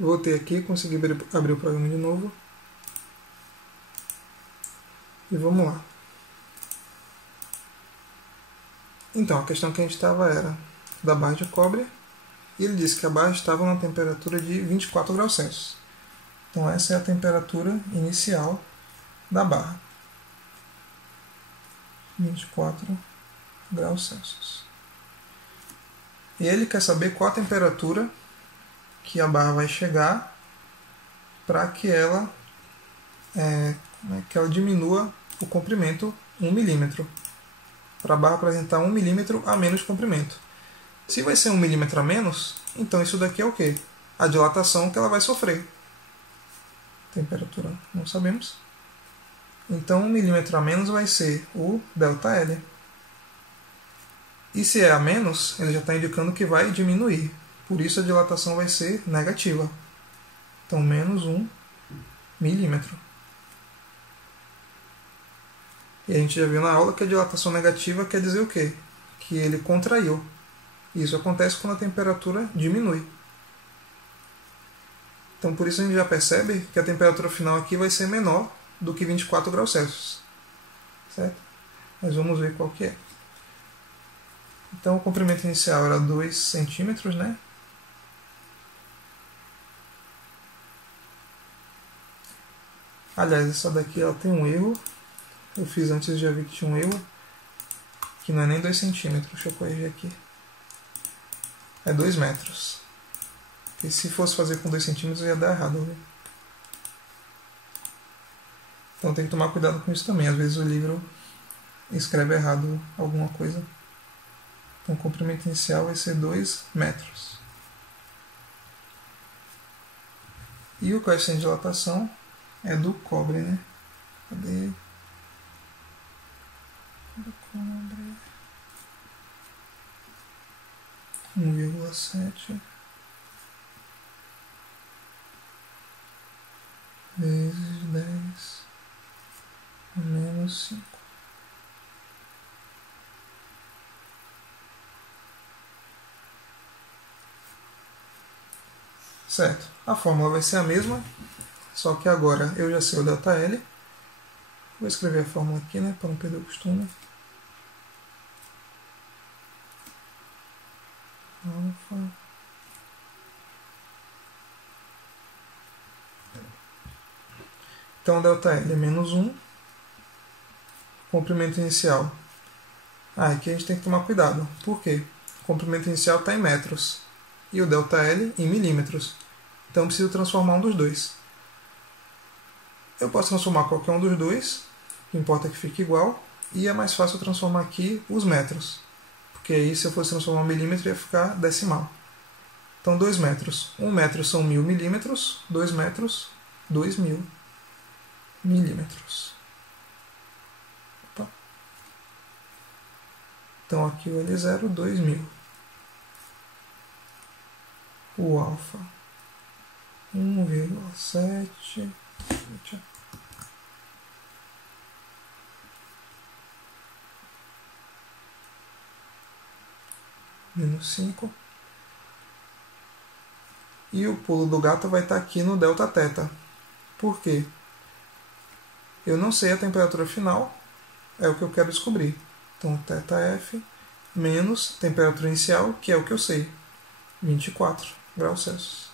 Voltei aqui, consegui abrir o programa de novo. E vamos lá. Então, a questão que a gente estava era da barra de cobre. E ele disse que a barra estava na temperatura de 24 graus Celsius. Então essa é a temperatura inicial da barra. 24 graus Celsius. E ele quer saber qual a temperatura que a barra vai chegar para que ela diminua o comprimento 1 milímetro. Para a barra apresentar 1 milímetro a menos de comprimento. Se vai ser 1 milímetro a menos, então isso daqui é o quê? A dilatação que ela vai sofrer. Temperatura não sabemos. Então 1 milímetro a menos vai ser o ΔL. E se é a menos, ele já está indicando que vai diminuir. Por isso a dilatação vai ser negativa. Então menos 1 milímetro. E a gente já viu na aula que a dilatação negativa quer dizer o quê? Que ele contraiu. Isso acontece quando a temperatura diminui. Então por isso a gente já percebe que a temperatura final aqui vai ser menor do que 24 graus Celsius. Certo? Mas vamos ver qual que é. Então o comprimento inicial era 2 centímetros, né? Aliás, essa daqui ela tem um erro. Eu fiz antes e já vi que tinha um erro. Que não é nem 2 centímetros. Deixa eu corrigir aqui. É 2 metros. Porque se fosse fazer com 2 centímetros ia dar errado. Viu? Então tem que tomar cuidado com isso também. Às vezes o livro escreve errado alguma coisa. Então o comprimento inicial vai ser 2 metros. E o coeficiente de dilatação é do cobre, né? Cadê? Do cobre. 1,7 vezes 10 menos 5. Certo. A fórmula vai ser a mesma, só que agora eu já sei o ΔL. Vou escrever a fórmula aqui, né, para não perder o costume. Alfa. Então, ΔL é menos 1. Comprimento inicial. Aqui a gente tem que tomar cuidado. Por quê? O comprimento inicial está em metros. E o ΔL em milímetros. Então, eu preciso transformar um dos dois. Eu posso transformar qualquer um dos dois. O que importa é que fique igual. E é mais fácil transformar aqui os metros. Porque aí, se eu fosse transformar um milímetro, ia ficar decimal. Então, 2 metros. 1 metro são 1000 milímetros. 2 metros, 2000 milímetros. Opa. Então, aqui o L0, 2000. O alfa, 1,7. Menos 5. E o pulo do gato vai estar aqui no Δθ. Por quê? Eu não sei a temperatura final, é o que eu quero descobrir. Então, ΔF menos temperatura inicial, que é o que eu sei, 24 graus Celsius.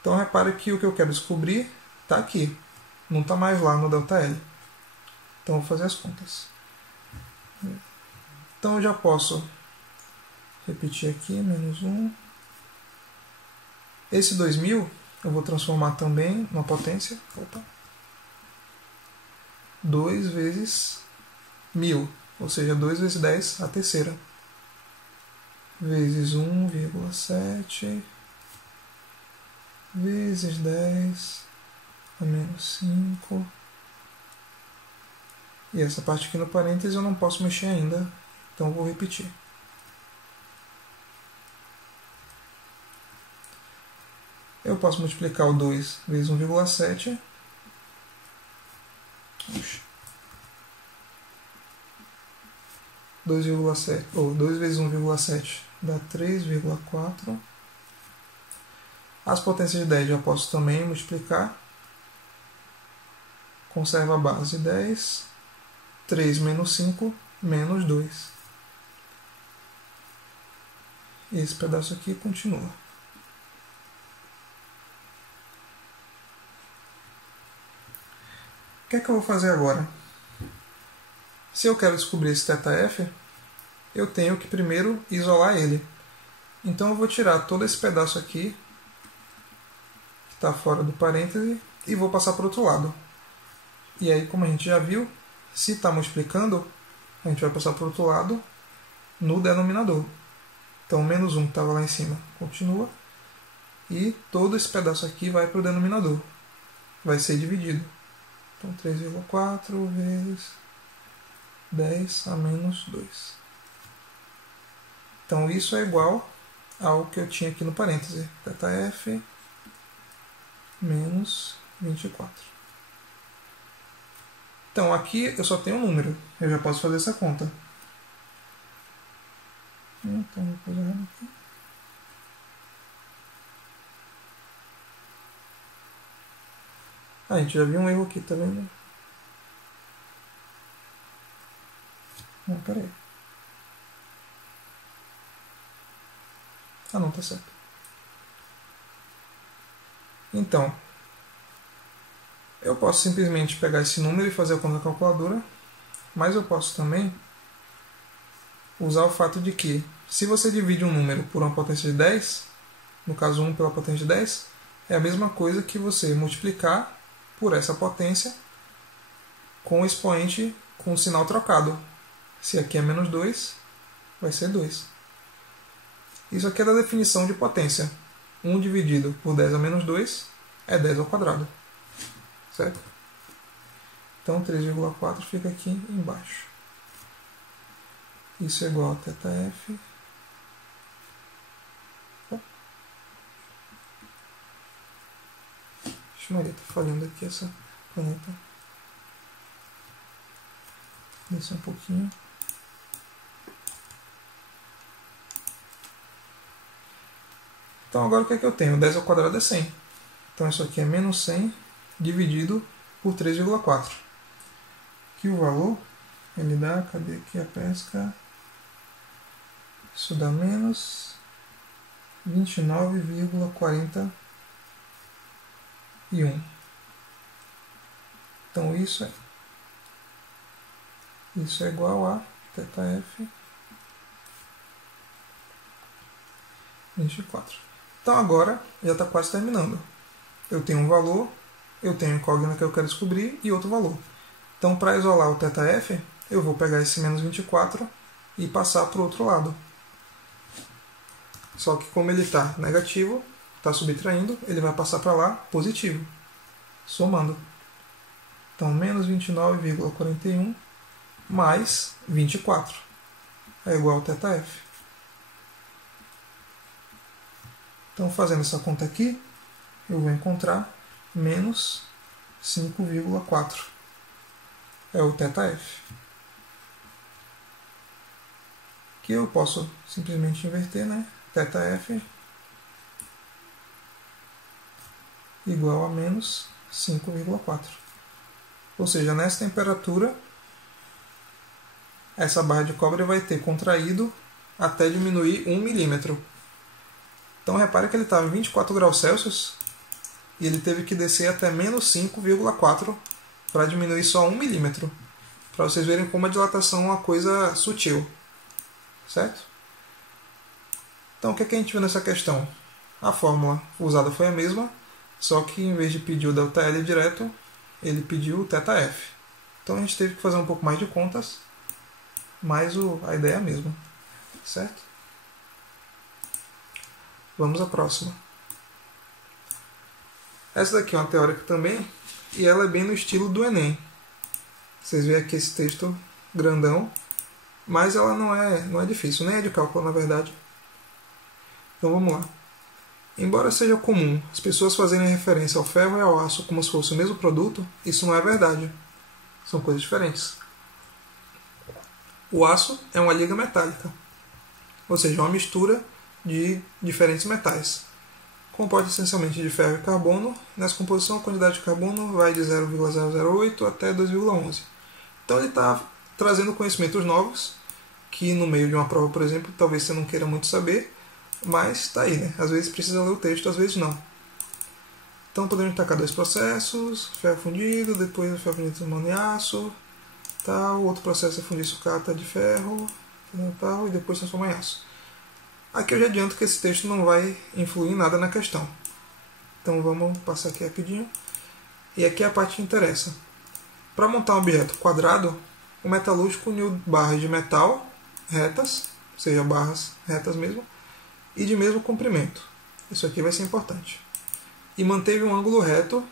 Então, repare que o que eu quero descobrir está aqui, não está mais lá no ΔL. Então, vou fazer as contas. Então, eu já posso repetir aqui, menos 1. Esse 2000 eu vou transformar também na potência. Opa. 2 vezes 1000, ou seja, 2 vezes 10 a terceira, vezes 1,7 vezes 10 a menos 5. E essa parte aqui no parênteses eu não posso mexer ainda, então eu vou repetir. Eu posso multiplicar o 2 vezes 1,7. 2,7, ou 2 vezes 1,7 dá 3,4. As potências de 10 já posso também multiplicar. Conserva a base 10. 3 menos 5 menos 2. Esse pedaço aqui continua. O que é que eu vou fazer agora? Se eu quero descobrir esse θf, eu tenho que primeiro isolar ele. Então eu vou tirar todo esse pedaço aqui, que está fora do parêntese, e vou passar para o outro lado. E aí, como a gente já viu, se está multiplicando, a gente vai passar para o outro lado no denominador. Então, menos 1 que estava lá em cima continua. E todo esse pedaço aqui vai para o denominador. Vai ser dividido. Então, 3,4 vezes 10 a menos 2. Então, isso é igual ao que eu tinha aqui no parêntese. θf menos 24. Então, aqui eu só tenho um número. Eu já posso fazer essa conta. Então, vou fazer errado aqui. A gente já viu um erro aqui, tá vendo? Não, peraí. Ah, não, tá certo. Então, eu posso simplesmente pegar esse número e fazer a conta da calculadora, mas eu posso também usar o fato de que, se você divide um número por uma potência de 10, no caso 1 pela potência de 10, é a mesma coisa que você multiplicar por essa potência com o expoente com o sinal trocado. Se aqui é menos 2, vai ser 2. Isso aqui é da definição de potência. 1 dividido por 10 a menos 2 é 10 ao quadrado. Certo? Então 3,4 fica aqui embaixo. Isso é igual a θf. Ixi, Maria, tá falhando aqui essa caneta. Descer um pouquinho. Então agora o que é que eu tenho? 10 ao quadrado é 100. Então isso aqui é menos 100 dividido por 3,4. Que o valor, ele dá, cadê aqui a pesca? Isso dá menos 29,41. Então isso é igual a θf 24. Então agora já está quase terminando. Eu tenho um valor, eu tenho a incógnita que eu quero descobrir e outro valor. Então, para isolar o θf, eu vou pegar esse menos 24 e passar para o outro lado. Só que como ele está negativo, está subtraindo, ele vai passar para lá positivo, somando. Então, menos 29,41 mais 24 é igual ao θf. Então, fazendo essa conta aqui, eu vou encontrar menos 5,4. É o θf. Que eu posso simplesmente inverter, né? θf igual a menos 5,4. Ou seja, nessa temperatura, essa barra de cobre vai ter contraído até diminuir 1 milímetro. Então repare que ele estava em 24 graus Celsius e ele teve que descer até menos 5,4 para diminuir só 1 milímetro. Para vocês verem como a dilatação é uma coisa sutil. Certo? Então o que é que a gente viu nessa questão? A fórmula usada foi a mesma, só que em vez de pedir o ΔL direto, ele pediu o θf. Então a gente teve que fazer um pouco mais de contas, mas a ideia é a mesma. Certo? Vamos à próxima. Essa daqui é uma teórica também, e ela é bem no estilo do Enem. Vocês veem aqui esse texto grandão, mas ela não é difícil, nem é de cálculo na verdade. Então vamos lá. Embora seja comum as pessoas fazerem referência ao ferro e ao aço como se fosse o mesmo produto, isso não é verdade. São coisas diferentes. O aço é uma liga metálica, ou seja, uma mistura de diferentes metais. composta essencialmente de ferro e carbono. Nessa composição, a quantidade de carbono vai de 0,008 até 2,11. Então ele está trazendo conhecimentos novos, que no meio de uma prova, por exemplo, talvez você não queira muito saber, mas está aí, né? Às vezes precisa ler o texto, às vezes não. Então podemos destacar dois processos, ferro fundido, depois o ferro fundido transformando em aço, tal, outro processo é fundir sucata de ferro, tal, e depois transformar em aço. Aqui eu já adianto que esse texto não vai influir em nada na questão. Então vamos passar aqui rapidinho. E aqui é a parte que interessa. Para montar um objeto quadrado, o metalúrgico uniu barras de metal retas, ou seja, barras retas mesmo, e de mesmo comprimento. Isso aqui vai ser importante. E manteve um ângulo reto,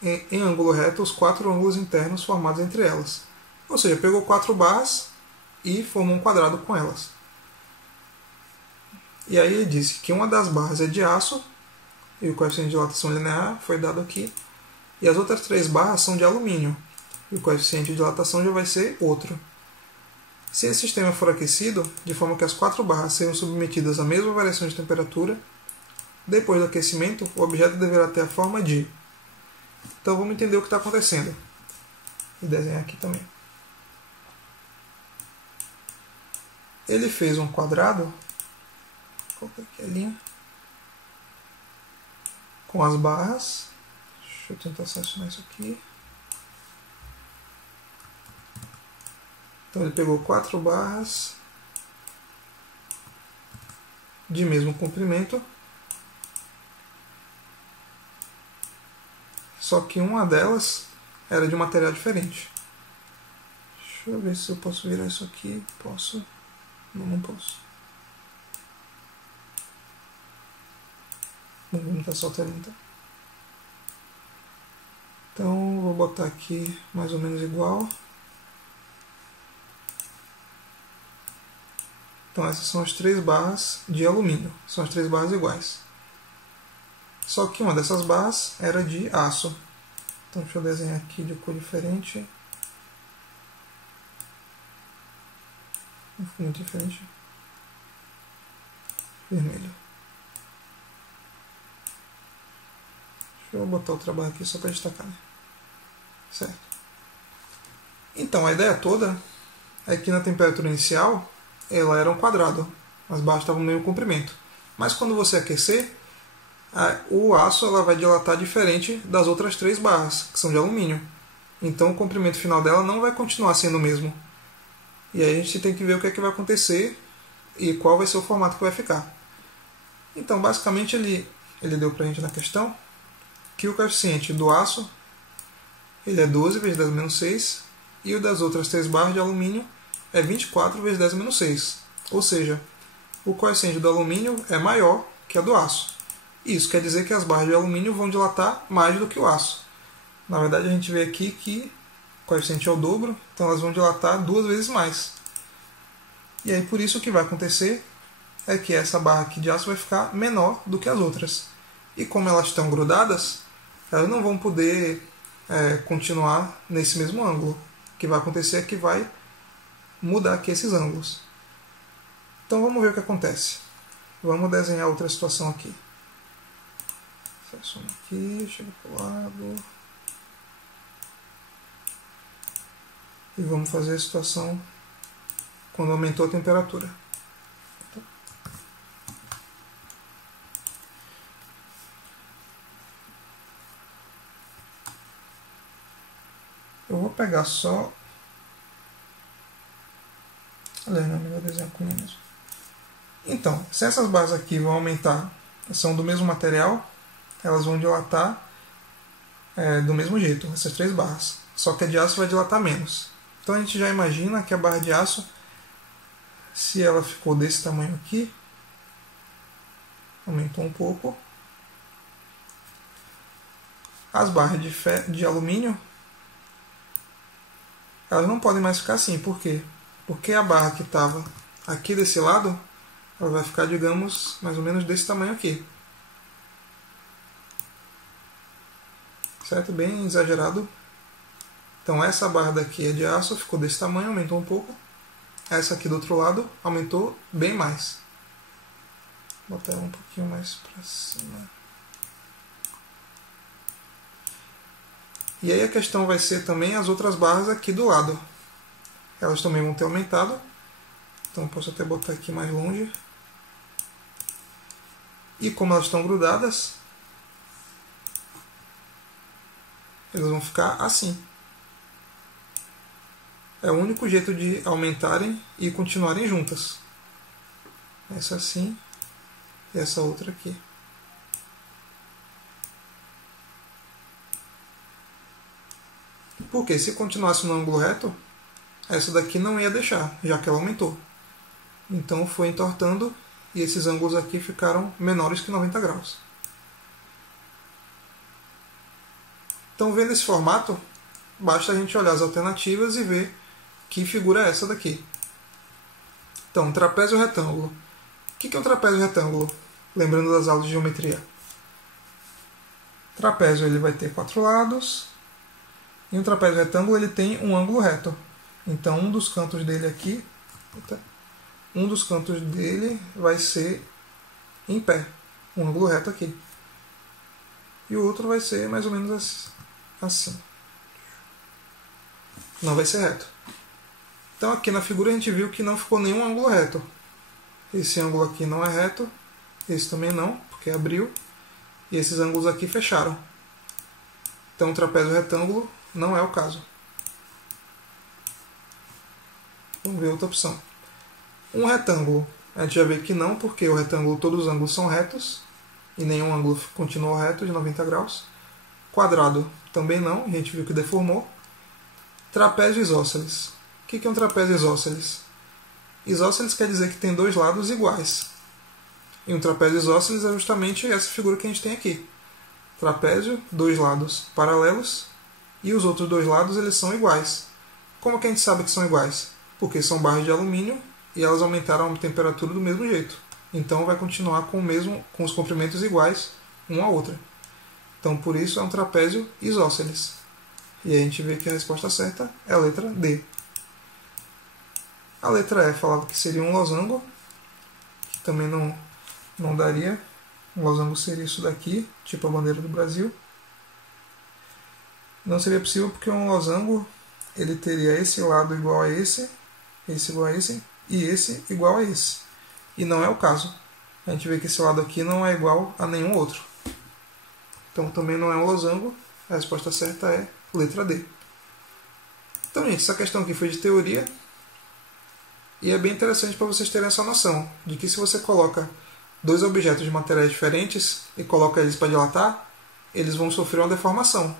em ângulo reto, os 4 ângulos internos formados entre elas. Ou seja, pegou 4 barras e formou um quadrado com elas. E aí ele disse que uma das barras é de aço, e o coeficiente de dilatação linear foi dado aqui, e as outras 3 barras são de alumínio, e o coeficiente de dilatação já vai ser outro. Se esse sistema for aquecido, de forma que as 4 barras sejam submetidas à mesma variação de temperatura, depois do aquecimento, o objeto deverá ter a forma de... Então vamos entender o que está acontecendo. E desenhar aqui também. Ele fez um quadrado, colocar aqui a linha, com as barras. Deixa eu tentar selecionar isso aqui. Então ele pegou 4 barras de mesmo comprimento, só que uma delas era de um material diferente. Deixa eu ver se eu posso virar isso aqui. Posso? Não, não posso. Vamos estar soltando então. Então vou botar aqui mais ou menos igual. Então essas são as 3 barras de alumínio. São as 3 barras iguais. Só que uma dessas barras era de aço. Então deixa eu desenhar aqui de cor diferente. Não ficou muito diferente. Vermelho. Deixa eu botar outra barra aqui só para destacar, né? Certo. Então a ideia toda é que na temperatura inicial ela era um quadrado. As barras estavam no mesmo comprimento. Mas quando você aquecer, o aço ela vai dilatar diferente das outras 3 barras, que são de alumínio. Então o comprimento final dela não vai continuar sendo o mesmo. E aí a gente tem que ver o que é que vai acontecer e qual vai ser o formato que vai ficar. Então basicamente ele deu para a gente na questão que o coeficiente do aço ele é 12 vezes 10 menos 6 e o das outras 3 barras de alumínio é 24 vezes 10 menos 6. Ou seja, o coeficiente do alumínio é maior que a do aço. Isso quer dizer que as barras de alumínio vão dilatar mais do que o aço. Na verdade, a gente vê aqui que o coeficiente é o dobro, então elas vão dilatar 2 vezes mais. E aí, por isso, o que vai acontecer é que essa barra aqui de aço vai ficar menor do que as outras. E como elas estão grudadas, elas não vão poder continuar nesse mesmo ângulo. O que vai acontecer é que vai mudar aqui esses ângulos. Então vamos ver o que acontece. Vamos desenhar outra situação aqui. Seleciono aqui, chego para o lado. E vamos fazer a situação quando aumentou a temperatura. Eu vou pegar só... Aliás, não, melhor desenhar com mesmo. Então, se essas barras aqui vão aumentar, são do mesmo material, elas vão dilatar do mesmo jeito, essas 3 barras. Só que a de aço vai dilatar menos. Então a gente já imagina que a barra de aço, se ela ficou desse tamanho aqui, aumentou um pouco. As barras de alumínio, elas não podem mais ficar assim. Por quê? Porque a barra que estava aqui desse lado, ela vai ficar, digamos, mais ou menos desse tamanho aqui. Certo? Bem exagerado. Então essa barra daqui é de aço, ficou desse tamanho, aumentou um pouco. Essa aqui do outro lado aumentou bem mais. Vou botar ela um pouquinho mais para cima. E aí a questão vai ser também as outras barras aqui do lado. Elas também vão ter aumentado. Então posso até botar aqui mais longe. E como elas estão grudadas, elas vão ficar assim. É o único jeito de aumentarem e continuarem juntas. Essa assim e essa outra aqui. Porque se continuasse no ângulo reto, essa daqui não ia deixar, já que ela aumentou. Então foi entortando e esses ângulos aqui ficaram menores que 90 graus. Então, vendo esse formato, basta a gente olhar as alternativas e ver que figura é essa daqui. Então, trapézio retângulo. O que é um trapézio retângulo? Lembrando das aulas de geometria. Trapézio ele vai ter 4 lados. E um trapézio retângulo ele tem um ângulo reto. Então, um dos cantos dele aqui, um dos cantos dele vai ser em pé, um ângulo reto aqui. E o outro vai ser mais ou menos assim. Não vai ser reto. Então aqui na figura a gente viu que não ficou nenhum ângulo reto. Esse ângulo aqui não é reto, esse também não, porque abriu. E esses ângulos aqui fecharam. Então o trapézio retângulo não é o caso. Vamos ver outra opção. Um retângulo, a gente já vê que não, porque o retângulo todos os ângulos são retos e nenhum ângulo continuou reto de 90 graus. Quadrado também não, a gente viu que deformou. Trapézio isósceles. O que é um trapézio isósceles? Isósceles quer dizer que tem dois lados iguais. E um trapézio isósceles é justamente essa figura que a gente tem aqui. Trapézio, dois lados paralelos, e os outros dois lados eles são iguais. Como que a gente sabe que são iguais? Porque são barras de alumínio e elas aumentaram a temperatura do mesmo jeito. Então vai continuar com os comprimentos iguais uma à outra. Então por isso é um trapézio isósceles. E a gente vê que a resposta certa é a letra D. A letra E falava que seria um losango, que também não daria. Um losango seria isso daqui, tipo a bandeira do Brasil. Não seria possível porque um losango ele teria esse lado igual a esse igual a esse e esse igual a esse. E não é o caso. A gente vê que esse lado aqui não é igual a nenhum outro. Então também não é um losango. A resposta certa é letra D. Então, gente, essa questão aqui foi de teoria. E é bem interessante para vocês terem essa noção de que se você coloca dois objetos de materiais diferentes e coloca eles para dilatar, eles vão sofrer uma deformação,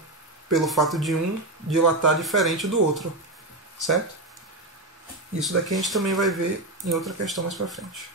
pelo fato de um dilatar diferente do outro. Certo? Isso daqui a gente também vai ver em outra questão mais para frente.